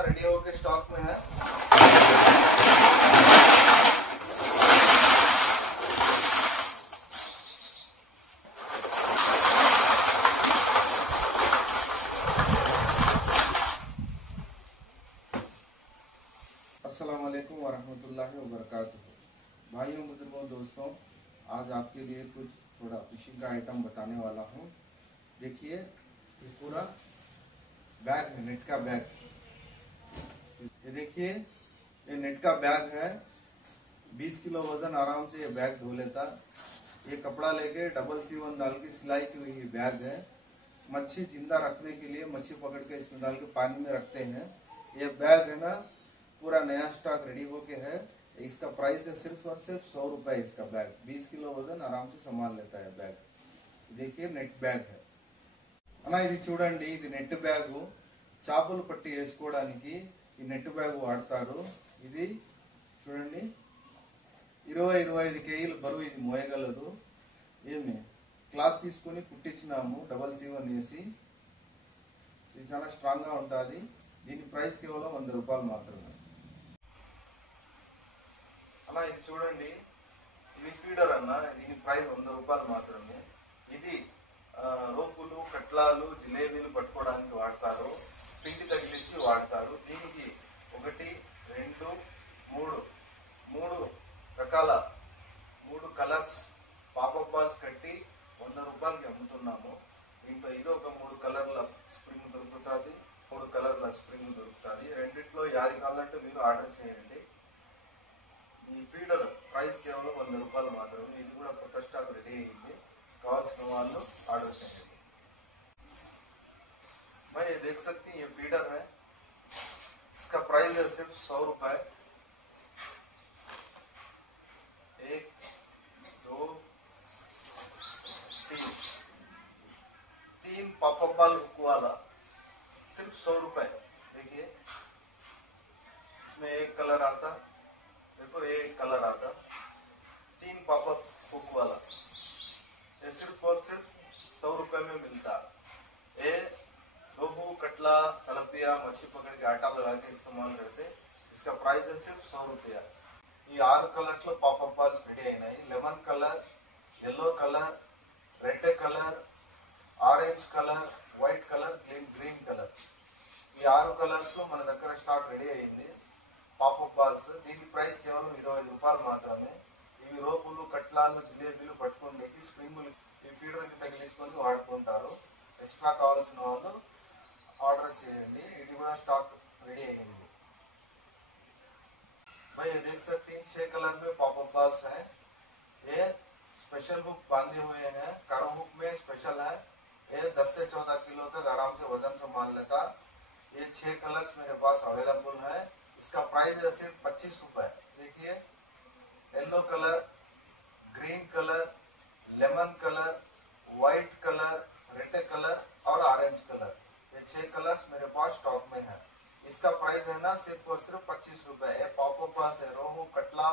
अपना रेडी होके स्टॉक में है। अस्सलाम वालेकुम वरहमतुल्लाहि वबरकातुहू। भाइयों बुजुर्गों दोस्तों, आज आपके लिए कुछ थोड़ा फिशिंग का आइटम बताने वाला हूँ। देखिए, ये पूरा बैग है, नेट का बैग। ये देखिए, ये नेट का बैग है। 20 किलो वजन आराम से ये बैग धो लेता। ये कपड़ा लेके डबल सीवन डाल के सिलाई की हुई बैग है। मच्छी जिंदा रखने के लिए मच्छी पकड़ के इसमें डाल के पानी में रखते हैं। ये बैग है ना, पूरा नया स्टॉक रेडी होके है। इसका प्राइस है सिर्फ और सिर्फ 100 रुपए। इसका बैग 20 किलो वजन आराम से संभाल लेता है बैग। देखिए, नेट बैग है అన్నా। ఇది చూడండి, ఇది నెట్ బ్యాగ్। చేపలు పట్టి వేసుకోవడానికి ఈ నెట్ బ్యాగ్ వాడతారు। ఇది చూడండి, 20-25 కేజీల బరువు ఇది మోయగలదు। ఏమి క్లాత్ తీసుకొని కుట్టించినాము డబల్ సీవన్ వేసి। ఇది చాలా స్ట్రాంగ్ గా ఉంటుంది। దీని ప్రైస్ కేవలం 100 రూపాయలు మాత్రమే। అన్నా ఇది చూడండి, ఇది ఫీడర్ అన్న, దీని ప్రైస్ 100 రూపాయలు మాత్రమే। ఇది రోపులు, కట్లాలు, జిలేబీలు పట్టుకోవడానికి వాడతారు। పిండి తగిలించి వాడతారు। దీనికి 1, 2, 3 రకాల 3 కలర్స్ పాపప్ బాల్స్ కట్టి 100 రూపాయలకి అమ్ముతున్నాము। దీంట్లో ఇది ఒక 3 కలర్ల స్ప్రింగ్ దొరుకుతుంది, 3 కలర్ల స్ప్రింగ్ దొరుకుతుంది। రెండిట్లో యాది కావాలంటే మీరు ఆర్డర్ చేయండి। ఈ ఫీడర్ ప్రైస్ కేవలం 100 రూపాయలు మాత్రమే। ఇది కూడా కొత్త స్టాక్ రెడీ అయింది, కావాల్సిన వాళ్ళు ఆర్డర్ చేయండి। भाई ये देख सकते हैं, ये फीडर है। इसका प्राइस है सिर्फ 100 रुपए। 1, 2, 3 पॉपअप बॉल हुक वाला सिर्फ 100 रुपए। देखिए, इसमें एक कलर आता, देखो एक कलर आता। 3 पॉपअप हुक वाला ये सिर्फ और सिर्फ 100 रुपए में मिलता। ये रोहू, कटला, तलपिया मच्छी पकड़ के आटा लगा के इस्तेमाल करते। इसका प्राइस है सिर्फ 100 रुपया। ये 6 कलर्स లో పాపప్ బాల్స్ రెడీ అయినాయి। Lemon colour, yellow colour, red colour, orange colour, white colour, green colour. ఈ 6 కలర్స్ లో మన దగ్గర స్టాక్ రెడీ అయింది పాపప్ బాల్స్। దీని ప్రైస్ కేవలం 25 రూపాయలు మాత్రమే। ఇవి రోపులు, కట్లాలు, జిలేబీలు పట్టుకోవడానికి స్ప్రింగులు ఈ ఫీడర్ కి తగిలించుకొని వాడుకుంటారు। ఎక్స్ట్రా కావాల్సిన వాళ్ళు ऑर्डर చేయండి। ఇది కూడా స్టాక్ రెడీ అయింది। भाई ये देख सकते हैं, 6 कलर में पॉपअप बॉल्स हैं। ये स्पेशल हुक बांधे हुए हैं, करो हुक में स्पेशल है। ये 10 से 14 किलो तक आराम से वजन संभाल लेता। ये 6 कलर्स मेरे पास अवेलेबल है। इसका प्राइस है सिर्फ 25 रुपए। देखिए, yellow colour, green colour, lemon colour, white colour, red colour और ऑरेंज कलर, ये 6 कलर्स मेरे पास स्टॉक में है। इसका प्राइस है ना सिर्फ और सिर्फ 25 रुपए। ये पॉपअप बाल्स है, रोहू, कटला,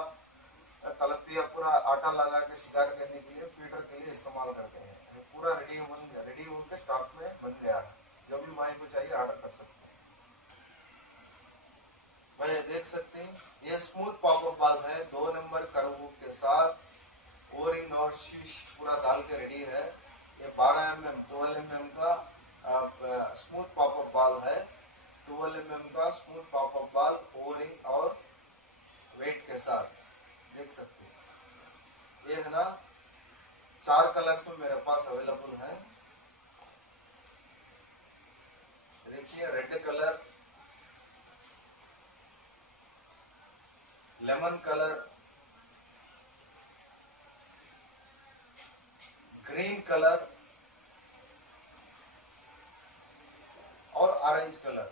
तलपिया पूरा आटा लगा के शिकार करने के लिए, फीडर के लिए इस्तेमाल करते हैं। ये पूरा रेडी होकर स्टॉक में बन गया है। जो भी भाई को चाहिए ऑर्डर कर सकते हैं। भाई ये देख सकते हैं, ये स्मूथ पॉपअप बाल है। 2 नंबर कर्व के साथ ओरिंग और शीश पूरा डाल के रेडी है। ये 12 mm 12 mm का स्मूथ पॉपअप बाल है। 12 mm का स्मूथ पॉपअप बाल ओरिंग और वेट के साथ देख सकते हैं। ये है ना, 4 कलर्स में मेरे पास अवेलेबल है। देखिए, red colour, lemon colour, green colour और ऑरेंज कलर,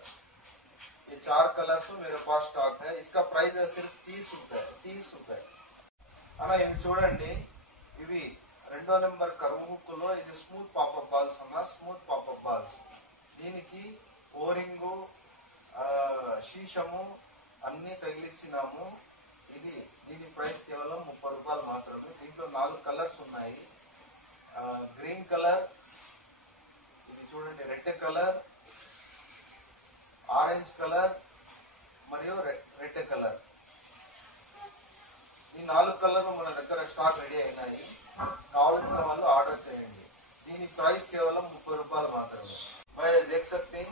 ये 4 कलर्स मेरे पास स्टॉक है। इसका प्राइस है सिर्फ 30 रुपए। 30 रुपए అన్న। ఇవి చూడండి, ఇవి 2వ నెంబర్ కర్వ్ హుక్ లో ఇది స్మూత్ పాపప్ బాల్స్ అన్న, స్మూత్ పాపప్ బాల్స్। దీనికి ఓరింగు, శీషము అన్ని తగిలించినాము। దీని ప్రైస్ కేవలం 30 రూపాయలు మాత్రమే। దీంట్లో 4 కలర్స్ ఉన్నాయి। గ్రీన్ కలర్, ఇది చూడండి, రెడ్ కలర్, ఆరెంజ్ కలర్, మరియు రెడ్ కలర్. ఈ 4 కలర్లు మన దగ్గర స్టాక్ రెడీ అయినాయి. కావాల్సిన వాళ్ళు ఆర్డర్ చేయండి. దీని ప్రైస్ కేవలం 30 రూపాయలు మాత్రమే. भाई देख सकते हैं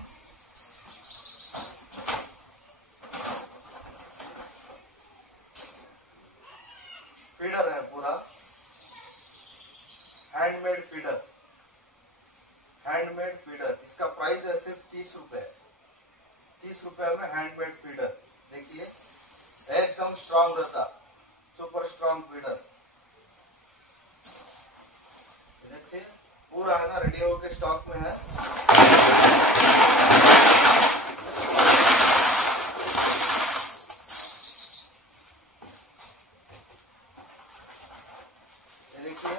फीडर है पूरा हैंडमेड फीडर. हैंडमेड फीडर इसका प्राइस है सिर्फ 30 रुपए. 30 रुपए में हैंडमेड फीडर. देखिए एकदम स्ट्रांग रहता, सुपर स्ट्रांग फीडर. देखिए पूरा है ना रेडी होके स्टॉक में है. देखिए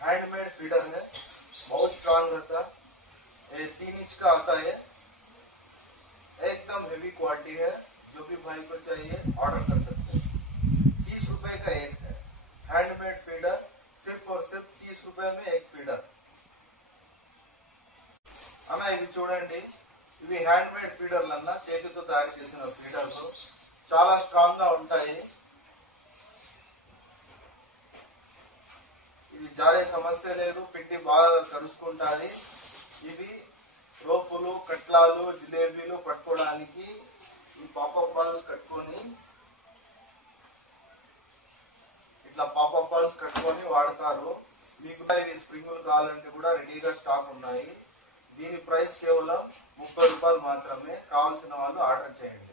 हैंडमेड फीडर है, बहुत स्ट्रांग रहता. ये 3 इंच का आता है, एकदम हेवी क्वालिटी है. जो भी भाई को चाहिए ऑर्डर कर सकते हैं. 30 रुपए का एक है हैंडमेड फीडर. सिर्फ और सिर्फ 30 रुपए में एक फीडर. అన్న ఇవి చూడండి, ఇవి హ్యాండ్మేడ్ ఫీడర్లు అన్న, చేతితో తయారు చేసిన ఫీడర్లు. చాలా స్ట్రాంగ్ గా ఉంటాయి. ఇవి జారే సమస్య లేదు, పిండి బాగా కరుసుకుంటాది. ఇవి రోపులు, కట్లాలు, జిలేబీలు పట్టుకోవడానికి ఈ పాపప్ బాల్స్ కట్టుకొని, ఇట్లా పాపప్ బాల్స్ కట్టుకొని వాడతారు. మీకు ఇవి స్ప్రింగులు కావాలంటే కూడా రెడీగా స్టాక్ ఉన్నాయి. దీని ప్రైస్ కేవలం 30 రూపాయలు మాత్రమే. కావాల్సిన వాళ్ళు ఆర్డర్ చేయండి.